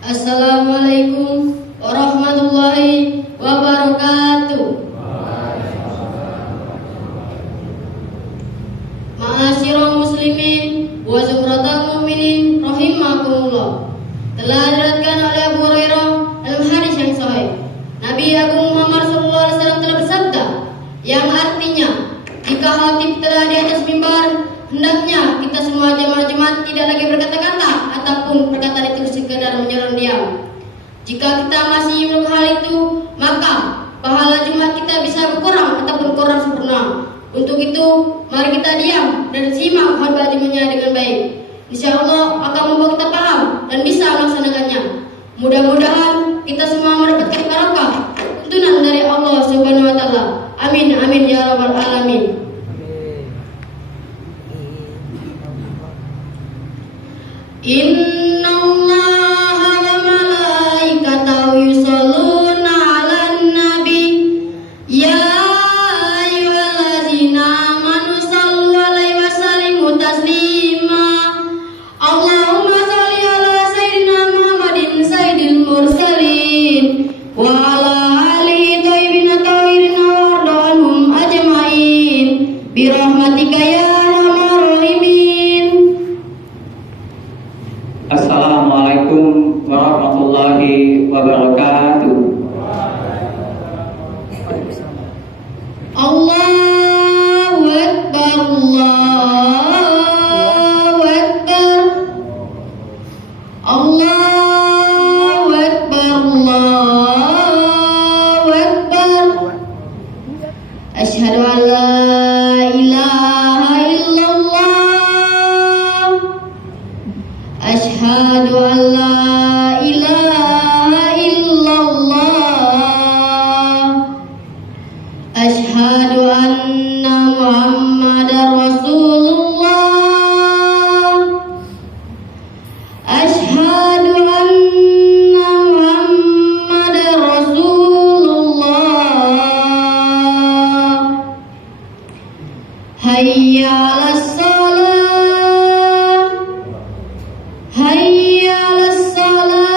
Assalamualaikum warahmatullahi wabarakatuh. Ma'asyiral muslimin wa zumratal mu'minin rahimakumullah. Telah diriwayatkan oleh Abu Hurairah dalam hadis yang sahih, Nabi Agung Muhammad SAW telah bersabda, yang artinya, jika khatib telah di atas mimbar, hendaknya kita semua jemaah-jemaah tidak lagi berkata-kata ataupun perkataan itu sekedar menyeru diam. Jika kita masih menunggu hal itu, maka pahala Jumat kita bisa berkurang ataupun kurang sempurna. Untuk itu, mari kita diam dan simak khutbah Jumatnya dengan baik. Insya Allah akan membuat kita paham dan bisa melaksanakannya. Mudah-mudahan kita semua mendapatkan barakah tuntunan dari Allah Subhanahu wa taala. Amin amin ya rabbal alamin. Inna Allaha wa malaikatahu yusholluna 'alan nabi ya ayyuhallazina amanu shallu 'alaihi wa sallimu taslima. Allahumma shalli 'ala sayyidina Muhammadin sayyidil mursalin wa 'ala alihi thayyibin tahirin wa ardhahum ajmain bi rahmatika ya arhamar rahimin. Assalamualaikum warahmatullahi wabarakatuh. Allahu Akbar, Allahu Akbar, Allahu Akbar, Allahu Akbar. Asyhadu an la ilaha illallah. Asyhadu an la ilaha illallah. Asyhadu anna Muhammadar Rasulullah. Asyhadu anna Muhammadar Rasulullah. Hayya 'alas shalah. Hayya 'alas shalah.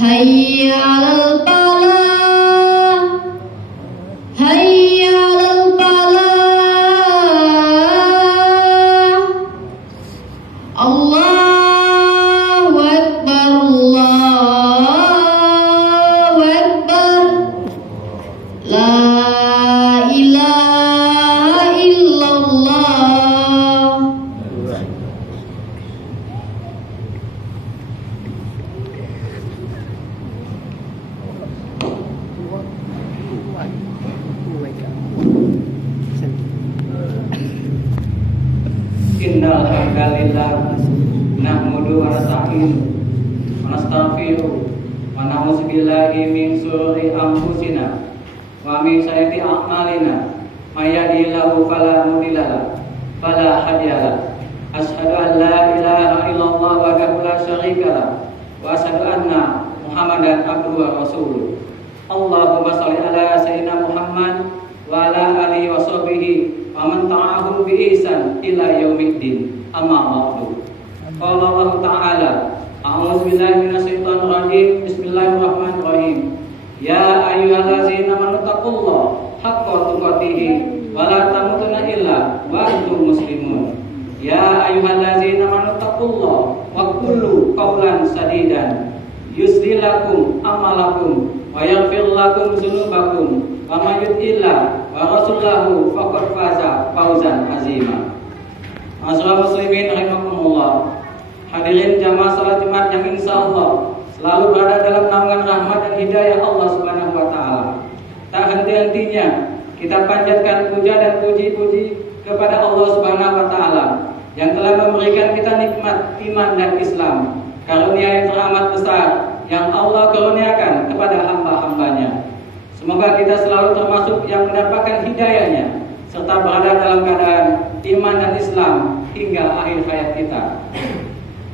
Hayya 'alal falah. Hayya 'alal falah. Allahu Akbar, Allahu Akbar. La ilaha illallah. Innal hamdalillah nahmaduhu wa nasta'inuhu wa nastaghfiruh wa na'udzu billahi min shururi anfusina wa min sayyiati a'malina. May yahdihillahu fala mudilla lahu fala hadiya lahu. Asyhadu an la ilaha illallah wahdahu la syarika lahu wa asyhadu anna Muhammadan abduhu wa rasuluh. Allahumma shalli ala sayyidina Muhammad wa ala alihi wa sahbihi wa man ta'ahum bi ihsan ila yaumiddin. Amma ba'du. Qala Allah Ta'ala, a'udzu billahi minasyaitonir rajim. Bismillahirrahmanirrahim. Ya ayyuhallazina amanu taqullaha haqqa tuqatih wa la tamutunna illa wa antum muslimun. Ya ayyuhallazina amanu taqullaha wa qulu qawlan sadidan yuslih lakum a'malakum wa yaghfir lakum dzunubakum wa may yuti'illah wa rasulahu faqad faza fawzan azima. Ma'asyiral muslimin rahimakumullah. Hadirin jamaah salat Jumat yang insyaallah selalu berada dalam naungan rahmat dan hidayah Allah Subhanahu wa taala. Tak henti-hentinya kita panjatkan puja dan puji-puji kepada Allah Subhanahu wa taala yang telah memberikan kita nikmat iman dan Islam, karunia yang teramat besar yang Allah karuniakan kepada hamba-hambanya. Semoga kita selalu termasuk yang mendapatkan hidayahnya serta berada dalam keadaan iman dan Islam hingga akhir hayat kita.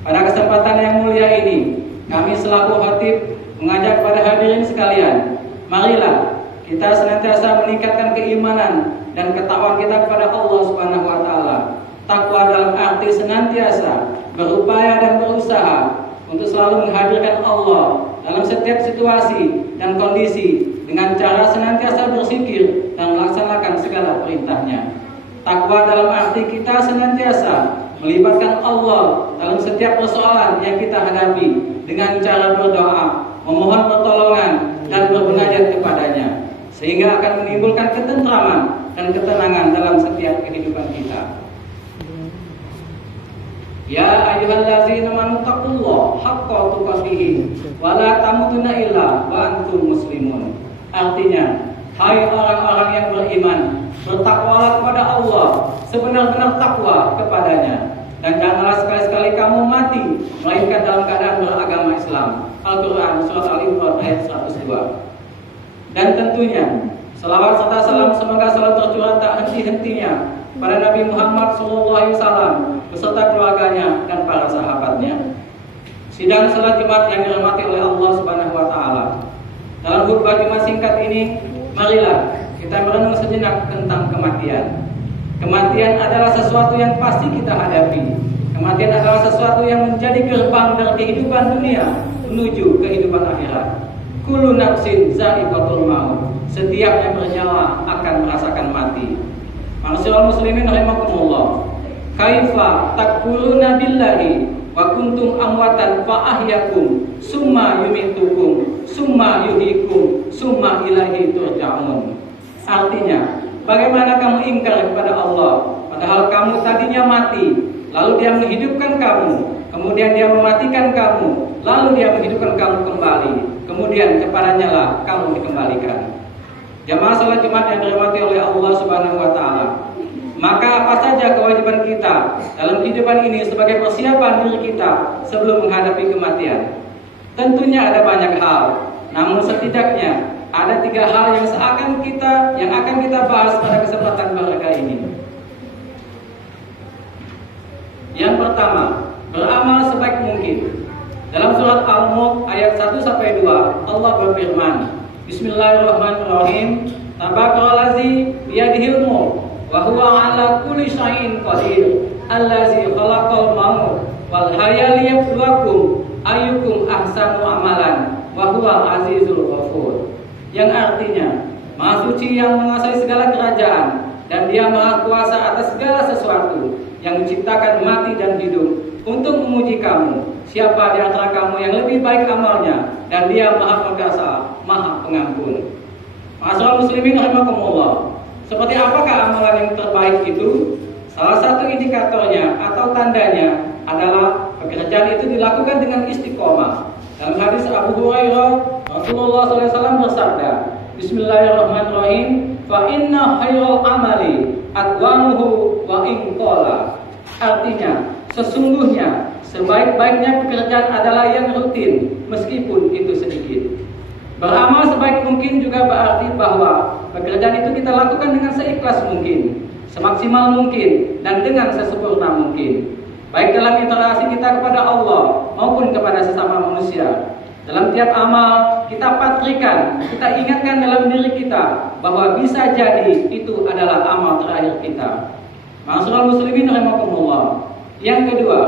Pada kesempatan yang mulia ini, kami selaku khatib mengajak pada hadirin sekalian, marilah kita senantiasa meningkatkan keimanan dan ketakwaan kita kepada Allah Subhanahu wa taala. Takwa dalam arti senantiasa berupaya dan berusaha untuk selalu menghadirkan Allah dalam setiap situasi dan kondisi dengan cara senantiasa berzikir dan melaksanakan segala perintahnya. Takwa dalam arti kita senantiasa melibatkan Allah dalam setiap persoalan yang kita hadapi dengan cara berdoa, memohon pertolongan dan bermunajat kepadanya, sehingga akan menimbulkan ketentraman dan ketenangan dalam setiap kehidupan kita. Ya ayyuhallazina amanu taqullaha haqqa tuqatih wa la tamutunna illa wa antum muslimun. Artinya, hai orang-orang yang beriman, bertakwalah kepada Allah sebenar-benar takwa kepadanya, dan janganlah sekali-sekali kamu mati melainkan dalam keadaan beragama Islam. Al-Quran Surat Al-Imran ayat 102. Dan tentunya selawat serta salam semoga selalu tercurah tak henti-hentinya pada Nabi Muhammad SAW beserta keluarganya dan para sahabatnya. Sidang salat Jumat yang dirahmati oleh Allah Subhanahu wa taala. Dalam khutbah Jumat singkat ini, marilah kita merenung sejenak tentang kematian. Kematian adalah sesuatu yang pasti kita hadapi. Kematian adalah sesuatu yang menjadi gerbang dari kehidupan dunia menuju kehidupan akhirat. Kullu nafsin za'iqatul maut. Setiap yang bernyawa akan merasakan mati. Ma'asyiral muslimin rahimakumullah. Kaifa takfuruna billahi wa kuntum amwatan fa ahyakum summa yumitukum summa yuhyikum summa ilaihi turja'un. Artinya, bagaimana kamu ingkar kepada Allah padahal kamu tadinya mati, lalu Dia menghidupkan kamu, kemudian Dia mematikan kamu, lalu Dia menghidupkan kamu kembali, kemudian kepadanya lah kamu dikembalikan. Jamaah salat Jumat yang dirahmati oleh Allah Subhanahu wa taala. Maka apa saja kewajiban kita dalam kehidupan ini sebagai persiapan diri kita sebelum menghadapi kematian? Tentunya ada banyak hal, namun setidaknya ada 3 hal yang akan kita bahas pada kesempatan berharga ini. Yang pertama, beramal sebaik mungkin. Dalam surat Al-Mulk ayat 1-2 Allah berfirman, Bismillahirrahmanirrahim. Tabarakalladzi biyadihil mulk wa huwa 'ala kulli syai'in qadir. Allazi khalaqal maut wal hayata liyabluwakum ayyukum ahsanu amalan wa huwa azizul ghafur. Yang artinya, Maha Suci yang menguasai segala kerajaan dan Dia Maha Kuasa atas segala sesuatu, yang menciptakan mati dan hidup untuk memuji kamu. Siapa di antara kamu yang lebih baik amalnya, dan Dia Maha Perkasa, Maha Pengampun. Ma'asyiral muslimin rahimakumullah. Seperti apakah amalan yang terbaik itu? Salah satu indikatornya atau tandanya adalah pekerjaan itu dilakukan dengan istiqomah. Dalam hadis Abu Hurairah, Rasulullah SAW bersabda, Bismillahirrahmanirrahim, fa inna khairal amali adwamuhu wa in qala. Artinya, sesungguhnya sebaik-baiknya pekerjaan adalah yang rutin meskipun itu sedikit. Beramal sebaik mungkin juga berarti bahwa pekerjaan itu kita lakukan dengan seikhlas mungkin, semaksimal mungkin, dan dengan sesempurna mungkin, baik dalam interaksi kita kepada Allah maupun kepada sesama manusia. Dalam tiap amal kita patrikan, kita ingatkan dalam diri kita bahwa bisa jadi itu adalah amal terakhir kita. Ma'asyiral muslimin rahimakumullah. Yang kedua,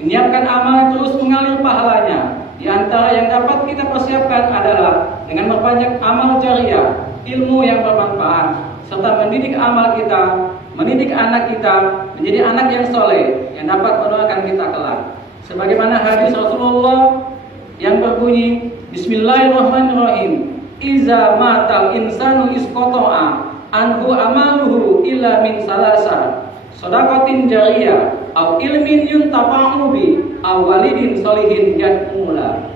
menyiapkan amal yang terus mengalir pahalanya. Di antara yang dapat kita persiapkan adalah dengan memperbanyak amal jariah, ilmu yang bermanfaat, serta mendidik amal kita, mendidik anak kita menjadi anak yang soleh yang dapat mendoakan kita kelak. Sebagaimana hadis Rasulullah yang berbunyi, Bismillahirrahmanirrahim. Iza matal insanu isqata'a anhu amaluhu illa min salasa, shadaqatin jariyah, au ilmin yuntafa'u bi, au walidin sholihin yad'ula.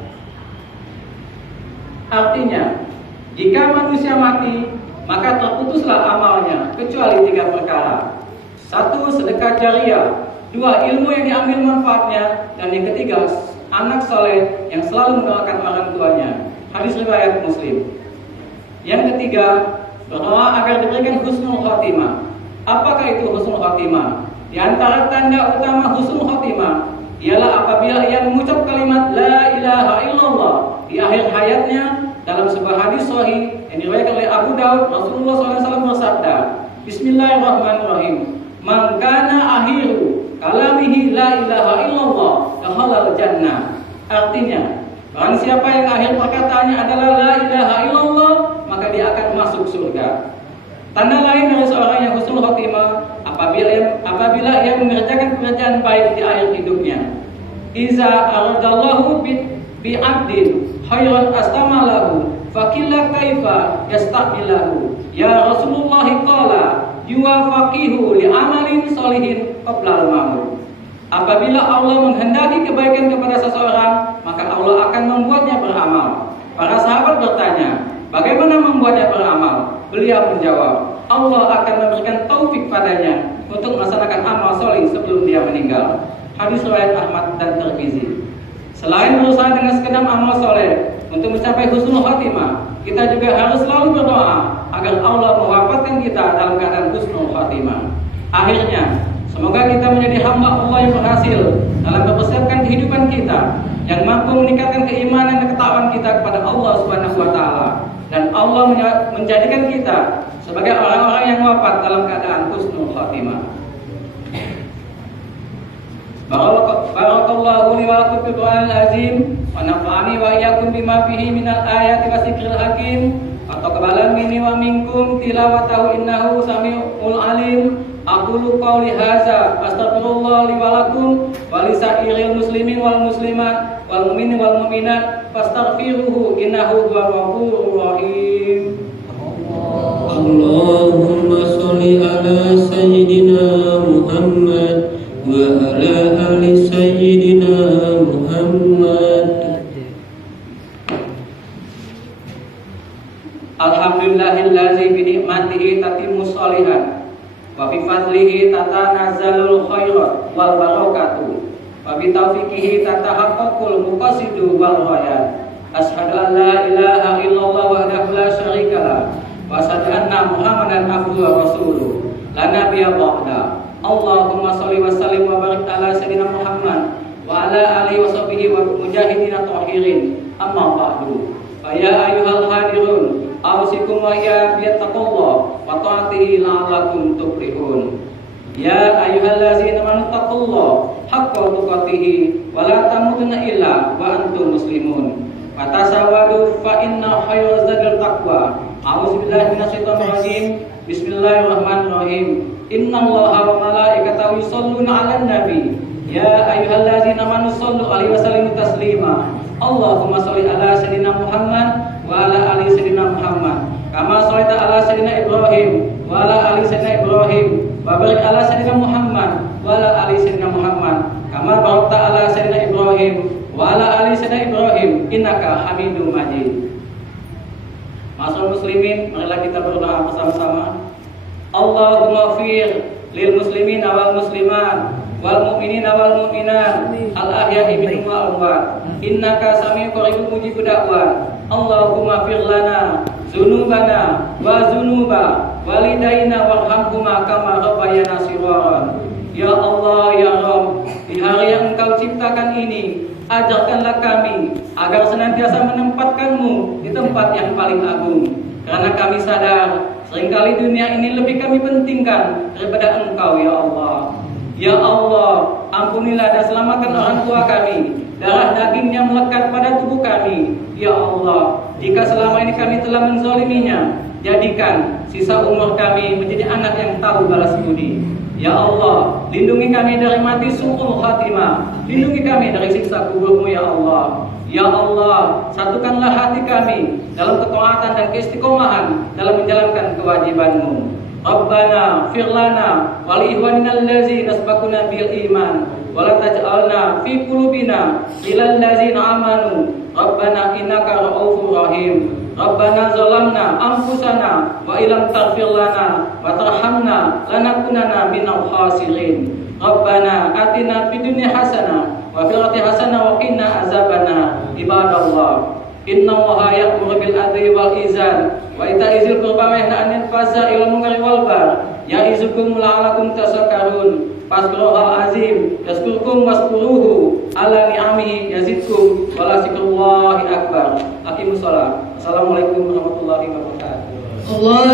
Artinya, jika manusia mati, maka terputuslah amalnya kecuali 3 perkara. 1, sedekah jariah. 2, ilmu yang diambil manfaatnya. Dan yang ketiga, anak soleh yang selalu mendoakan orang tuanya. Hadis riwayat Muslim. Yang ketiga, berdoa agar diberikan husnul khotimah. Apakah itu husnul khotimah? Di antara tanda utama husnul khotimah ialah apabila ia mengucap kalimat la ilaha illallah di akhir hayatnya. Dalam sebuah hadis sahih yang diriwayatkan oleh Abu Daud, Rasulullah SAW bersabda, Bismillahirrahmanirrahim. Man kana akhiru kalamihi la ilaha illallah dakhalal jannah. Artinya, barang siapa yang akhir perkataannya adalah la ilaha illallah, maka dia akan masuk surga. Tanda lain dari seorang yang husnul khotimah apabila ia mengerjakan pekerjaan baik di akhir hidupnya. Iza aradallahu bi 'abdin khairan astamalahu fakilla kaifa yastaqbilahu. Ya Rasulullah qala yuwafaqihu li amalin sholihin qabla al-maut. Apabila Allah menghendaki kebaikan kepada seseorang, maka Allah akan membuatnya beramal. Para sahabat bertanya, bagaimana membuatnya beramal? Beliau menjawab, Allah akan memberikan taufik padanya untuk melaksanakan amal soleh sebelum dia meninggal. Hadis riwayat Ahmad dan Tirmizi. Selain berusaha dengan segenap amal soleh untuk mencapai husnul khatimah, kita juga harus selalu berdoa agar Allah mewafatkan kita dalam keadaan husnul khatimah. Akhirnya, semoga kita menjadi hamba Allah yang berhasil dalam mempersiapkan kehidupan kita, yang mampu meningkatkan keimanan dan ketakwaan kita kepada Allah Subhanahu wa taala, dan Allah menjadikan kita sebagai orang-orang yang wafat dalam keadaan husnul khatimah. Barakallahu li wa lakum fil Qur'anil azim wa nafa'ani wa iyyakum bima fihi minal ayati wasikril hakim. Taqabbalan minni wa minkum tilawatahu innahu samiul alim. Aqulu qawli hadza astaghfirullah li wa lakum wa li sa'iril muslimin wal muslimat wal mu'minin wal mu'minat fastaghfiruhu innahu huwal ghafurur rahim. Allahumma sholli ala sayyidina Muhammad wa ala ali sayyidina Muhammad. Alhamdulillahillazi bi ni'matihi tatimmus sholihat wa bi fadlihi tatanazzalul khairat wal barakatuh wa bi taufiqihi tatahaqqaqul muqasidu wal ghayat. Asyhadu an la ilaha illallah wahdahu la syarikalah wa asyhadu anna Muhammadan abduhu wa rasuluh la nabiyya ba'da. Allahumma sholli wa sallim wa barik ala sayyidina Muhammad wa ala alihi wa sahbihi wa mujahidina tahirin. Amma ba'du. Fa ya ayyuhal hadirun, ausikum wa ya bittaqullah wa ta'atihi la'allakum tuflihun. Ya ayyuhallazina amanu taqullaha haqqa tuqatih wa la tamutunna illa wa antum muslimun. Wa tasawwadu fa inna khairaz zadil taqwa. A'udzubillahi minasyaitonir rajim. Bismillahirrahmanirrahim. Innallaha wa malaikatahu yusholluna 'alan nabi. Ya ayyuhallazina amanu shollu 'alaihi wa sallimu taslima. Allahumma sholli ala sayyidina Muhammad wa ala ali sayyidina Muhammad kama shallaita ala sayyidina Ibrahim wa ala ali sayyidina Ibrahim wa barik ala sayyidina Muhammad wa ala ali sayyidina Muhammad kama barakta ala sayyidina Ibrahim wa ala ali sayyidina Ibrahim innaka Hamidum Majid. Ma'asyiral muslimin, marilah kita berdoa bersama-sama. Allahumma fir lil muslimina wal muslimat wal mu'minina wal mu'minat al ahya'i minhum wal amwat innaka sami'un qaribun mujibud da'wat. Allahumma fir lana dzunubana wa dzunuba walidaina warhamhuma kama rabbayana shigharan. Ya Allah, ya Rabb, di hari yang Engkau ciptakan ini, ajarkanlah kami agar senantiasa menempatkan-Mu di tempat yang paling agung, karena kami sadar seringkali dunia ini lebih kami pentingkan daripada Engkau, ya Allah. Ya Allah, ampunilah dan selamatkan orang tua kami, darah dagingnya melekat pada tubuh kami. Ya Allah, jika selama ini kami telah menzaliminya, jadikan sisa umur kami menjadi anak yang tahu balas budi. Ya Allah, lindungi kami dari mati su'ul khatimah, lindungi kami dari siksa kubur-Mu, ya Allah. Ya Allah, satukanlah hati kami dalam ketaatan dan keistiqomahan dalam menjalankan kewajiban-Mu. Rabbana firlana wa li ikhwanina allazina sabaquna bil iman wa la taj'alna fi qulubina ghillal ladzina amanu. Rabbana innaka ra'ufur rahim. Rabbana zalamna anfusana wa illam taghfir lana wa tarhamna lanakunanna minal khasirin. Rabbana atina fid dunya hasanah wa fil akhirati hasanah wa qina azabannar. Ibadallah, innallaha ya'muru bil adli wal ihsan wa ita'i dzil qurba wa yanha 'anil fahsya'i wal munkari wal baghi ya'izukum la'allakum tadhakkarun. Fazkurul azim yazkurkum waskuruhu ala ni'amihi yazidkum wa la zikrullahi akbar. Aqimus shalah. Assalamualaikum warahmatullahi wabarakatuh. Allah